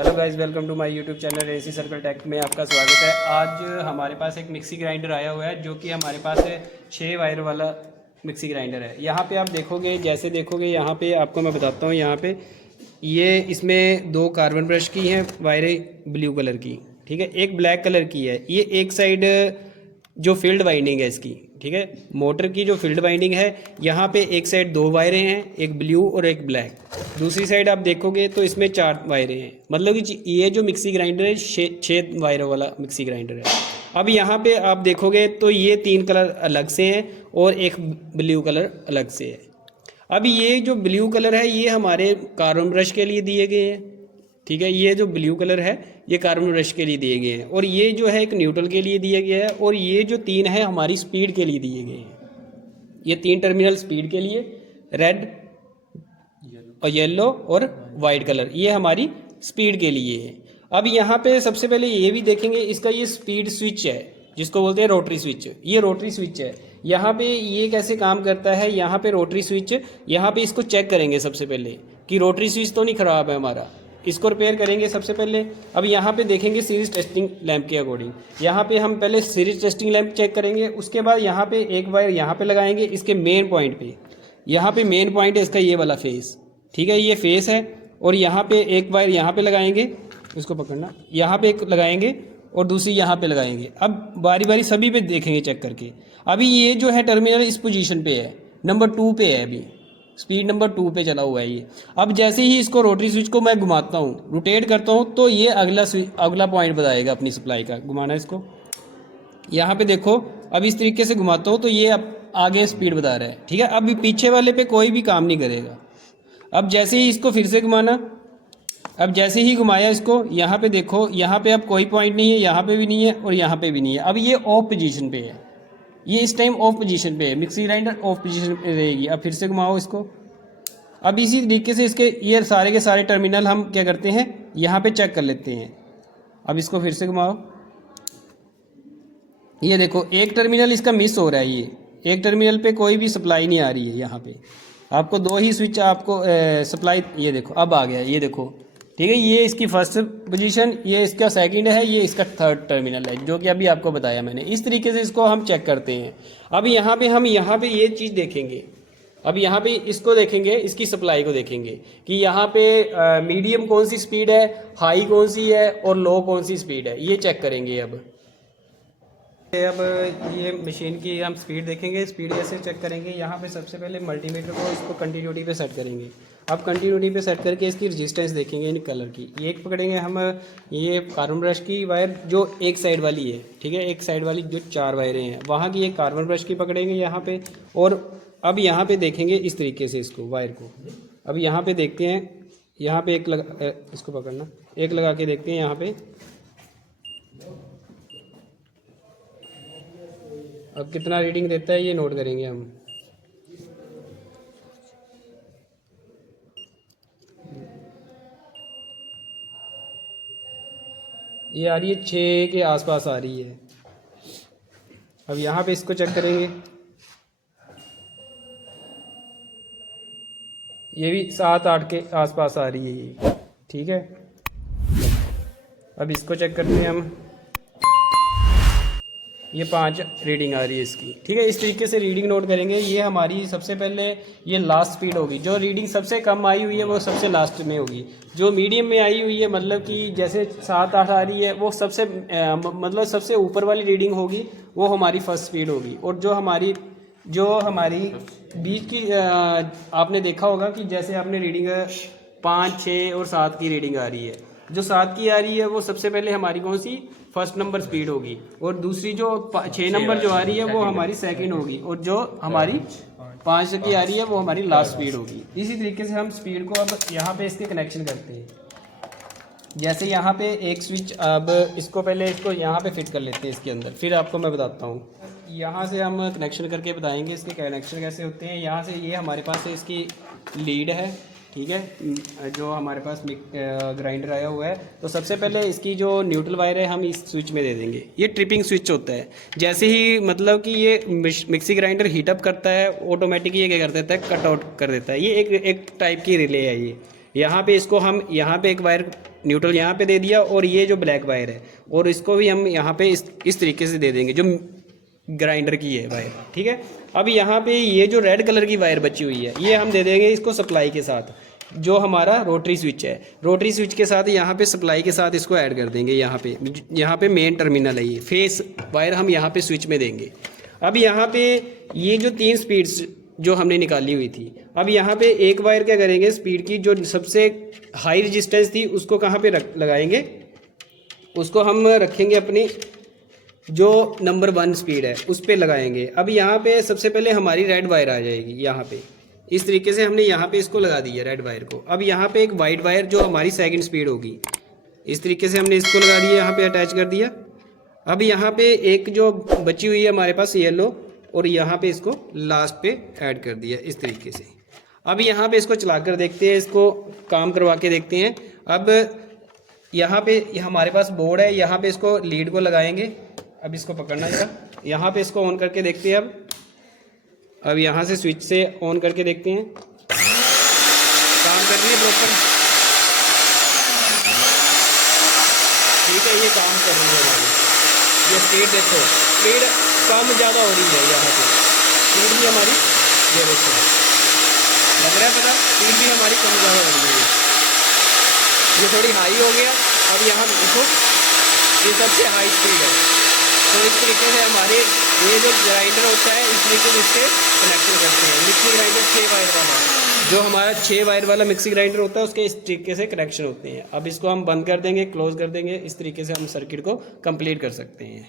Hello guys, welcome to my YouTube channel AC circle tech में आपका स्वागत है। आज हमारे पास एक मिक्सी ग्राइंडर आया हुआ है जो कि हमारे पास 6 वायर वाला मिक्सी ग्राइंडर है। यहाँ पे आप देखोगे, जैसे देखोगे यहाँ पे आपको मैं बताता हूँ। यहाँ पे ये इसमें 2 कार्बन ब्रश की हैं वायरें ब्लू कलर की, ठीक है, एक ब्लैक कलर की है। ये एक साइड जो फील्ड वाइंडिंग है इसकी, ठीक है, मोटर की जो फील्ड वाइंडिंग है, यहाँ पे एक साइड 2 वायरें हैं, एक ब्लू और एक ब्लैक। दूसरी साइड आप देखोगे तो इसमें 4 वायरें हैं। मतलब कि ये जो मिक्सी ग्राइंडर है 6 वायरों वाला मिक्सी ग्राइंडर है। अब यहाँ पे आप देखोगे तो ये 3 कलर अलग से हैं और एक ब्लू कलर अलग से है। अब ये जो ब्लू कलर है ये हमारे कार्बन ब्रश के लिए दिए गए हैं, ठीक है। ये जो ब्लू कलर है ये कार्बन ब्रश के लिए दिए गए हैं, और ये जो है एक न्यूट्रल के लिए दिया गया है, और ये जो 3 है हमारी स्पीड के लिए दिए गए हैं। ये 3 टर्मिनल स्पीड के लिए, रेड और येलो और वाइट कलर, ये हमारी स्पीड के लिए है। अब यहाँ पे सबसे पहले ये भी देखेंगे, इसका ये स्पीड स्विच है जिसको बोलते हैं रोटरी स्विच। ये रोटरी स्विच है। यहाँ पे ये कैसे काम करता है, यहाँ पे रोटरी स्विच, यहाँ पे इसको चेक करेंगे सबसे पहले कि रोटरी स्विच तो नहीं खराब है हमारा, इसको रिपेयर करेंगे सबसे पहले। अब यहाँ पे देखेंगे सीरीज टेस्टिंग लैंप के अकॉर्डिंग। यहाँ पे हम पहले सीरीज टेस्टिंग लैंप चेक करेंगे, उसके बाद यहाँ पे एक वायर यहाँ पे लगाएंगे इसके मेन पॉइंट पे। यहाँ पे मेन पॉइंट है इसका ये वाला फेस, ठीक है, ये फेस है। और यहाँ पे एक वायर यहाँ पे लगाएंगे, इसको पकड़ना, यहाँ पे एक लगाएंगे और दूसरी यहाँ पे लगाएंगे। अब बारी बारी सभी पे देखेंगे चेक करके। अभी ये जो है टर्मिनल इस पोजीशन पे है, नंबर 2 पे है, अभी स्पीड नंबर 2 पे चला हुआ है ये। अब जैसे ही इसको रोटरी स्विच को मैं घुमाता हूँ, रोटेट करता हूँ, तो ये अगला पॉइंट बताएगा अपनी सप्लाई का। घुमाना इसको, यहाँ पे देखो, अब इस तरीके से घुमाता हूँ तो ये अब आगे स्पीड बता रहा है, ठीक है। अब पीछे वाले पे कोई भी काम नहीं करेगा। अब जैसे ही इसको फिर से घुमाना, अब जैसे ही घुमाया इसको, यहाँ पे देखो, यहाँ पे अब कोई पॉइंट नहीं है, यहाँ पे भी नहीं है और यहाँ पे भी नहीं है। अब ये ऑफ पोजीशन पे है, ये इस टाइम ऑफ पोजीशन पे है, मिक्सी ग्राइंडर ऑफ पोजीशन पे रहेगी। अब फिर से घुमाओ इसको। अब इसी तरीके से इसके ये सारे के सारे टर्मिनल हम क्या करते हैं, यहाँ पे चेक कर लेते हैं। अब इसको फिर से घुमाओ, ये देखो एक टर्मिनल इसका मिस हो रहा है, ये एक टर्मिनल पे कोई भी सप्लाई नहीं आ रही है। यहाँ पे आपको 2 ही स्विच आपको सप्लाई, ये देखो अब आ गया, ये देखो, ठीक है। ये इसकी फर्स्ट पोजीशन, ये इसका सेकंड है, ये इसका थर्ड टर्मिनल है, जो कि अभी आपको बताया मैंने। इस तरीके से इसको हम चेक करते हैं। अब यहाँ पे हम यहाँ पे ये चीज़ देखेंगे, अब यहाँ पे इसको देखेंगे, इसकी सप्लाई को देखेंगे कि यहाँ पे मीडियम कौन सी स्पीड है, हाई कौन सी है और लो कौन सी स्पीड है, ये चेक करेंगे। अब ये मशीन की हम स्पीड देखेंगे। स्पीड कैसे चेक करेंगे, यहाँ पे सबसे पहले मल्टीमीटर को इसको कंटिन्यूटी पे सेट करेंगे। अब कंटिन्यूटी पे सेट करके इसकी रेजिस्टेंस देखेंगे इन कलर की। एक पकड़ेंगे हम ये कार्बन ब्रश की वायर जो एक साइड वाली है, ठीक है, एक साइड वाली जो 4 वायरें हैं वहाँ की, एक कार्बन ब्रश की पकड़ेंगे यहाँ पे। और अब यहाँ पे देखेंगे इस तरीके से इसको, वायर को। अब यहाँ पे देखते हैं, यहाँ पे एक लगा, इसको पकड़ना, एक लगा के देखते हैं यहाँ पे। अब कितना रीडिंग देता है ये नोट करेंगे हम। ये आ रही है 6 के आसपास आ रही है। अब यहाँ पे इसको चेक करेंगे, ये भी 7-8 के आसपास आ रही है ये, ठीक है। अब इसको चेक करते हैं हम, ये 5 रीडिंग आ रही है इसकी, ठीक है। इस तरीके से रीडिंग नोट करेंगे। ये हमारी सबसे पहले ये लास्ट स्पीड होगी। जो रीडिंग सबसे कम आई हुई है वो सबसे लास्ट में होगी। जो मीडियम में आई हुई है, मतलब कि जैसे 7-8 आ रही है, वो सबसे मतलब सबसे ऊपर वाली रीडिंग होगी, वो हमारी फर्स्ट स्पीड होगी। और जो हमारी बीच की आपने देखा होगा कि जैसे आपने रीडिंग 5, 6 और 7 की रीडिंग आ रही है। जो 7 की आ रही है वो सबसे पहले हमारी कौन सी, फर्स्ट नंबर स्पीड होगी। और दूसरी जो 6 नंबर जो आ रही है वो हमारी सेकंड होगी। और जो हमारी 5 की आ रही है वो हमारी लास्ट स्पीड होगी। इसी तरीके से हम स्पीड को अब यहाँ पे इसके कनेक्शन करते हैं। जैसे यहाँ पे एक स्विच, अब इसको पहले इसको यहाँ पे फिट कर लेते हैं इसके अंदर, फिर आपको मैं बताता हूँ। यहाँ से हम कनेक्शन करके बताएंगे इसके कनेक्शन कैसे होते हैं। यहाँ से ये हमारे पास है, इसकी लीड है, ठीक है, जो हमारे पास ग्राइंडर आया हुआ है। तो सबसे पहले इसकी जो न्यूट्रल वायर है हम इस स्विच में दे देंगे। ये ट्रिपिंग स्विच होता है। जैसे ही मतलब कि ये मिक्सी ग्राइंडर हीटअप करता है, ऑटोमेटिक ये क्या कर देता है, कट आउट कर देता है। ये एक टाइप की रिले है ये, यहाँ पे इसको हम यहाँ पे एक वायर न्यूट्रल यहाँ पे दे दिया और ये जो ब्लैक वायर है और इसको भी हम यहाँ पे इस तरीके से दे देंगे जो ग्राइंडर की है वायर, ठीक है। अब यहाँ पे ये जो रेड कलर की वायर बची हुई है ये हम दे देंगे इसको सप्लाई के साथ, जो हमारा रोटरी स्विच है, रोटरी स्विच के साथ यहाँ पे सप्लाई के साथ इसको ऐड कर देंगे। यहाँ पे मेन टर्मिनल है, ये फेस वायर हम यहाँ पे स्विच में देंगे। अब यहाँ पे ये जो 3 स्पीड्स जो हमने निकाली हुई थी, अब यहाँ पे एक वायर क्या करेंगे, स्पीड की जो सबसे हाई रेजिस्टेंस थी उसको कहाँ पे लगाएंगे, उसको हम रखेंगे अपनी जो नंबर 1 स्पीड है उस पे लगाएंगे। अब यहाँ पे सबसे पहले हमारी रेड वायर आ जाएगी, यहाँ पे इस तरीके से हमने यहाँ पे इसको लगा दिया रेड वायर को। अब यहाँ पे एक वाइट वायर जो हमारी सेकंड स्पीड होगी, इस तरीके से हमने इसको लगा दिया, यहाँ पे अटैच कर दिया। अब यहाँ पे एक जो बची हुई है हमारे पास येलो, और यहाँ पे इसको लास्ट पे ऐड कर दिया इस तरीके से। अब यहाँ पे इसको चला कर देखते हैं, इसको काम करवा के देखते हैं। अब यहाँ पे हमारे पास बोर्ड है, यहाँ पे इसको लीड को लगाएंगे। अब इसको पकड़ना है, यहाँ पे इसको ऑन करके देखते हैं। अब यहाँ से स्विच से ऑन करके देखते हैं, काम कर रही है प्रॉपर, ठीक है, ये काम कर रही है हमारी। ये स्पीड देखो, स्पीड कम ज़्यादा हो रही है, यहाँ पे स्पीड भी हमारी ये देखो लग रहा है पता, स्पीड भी हमारी कम ज़्यादा हो रही है। ये थोड़ी हाई हो गया, अब यहाँ देखो ये सबसे हाई स्पीड है। तो इस तरीके से हमारे ये जो ग्राइंडर होता है इस तरीके से इससे कनेक्शन करते हैं। मिक्सी ग्राइंडर 6 वायर वाला, जो हमारा 6 वायर वाला मिक्सी ग्राइंडर होता है उसके इस तरीके से कनेक्शन होते हैं। अब इसको हम बंद कर देंगे, क्लोज कर देंगे, इस तरीके से हम सर्किट को कंप्लीट कर सकते हैं।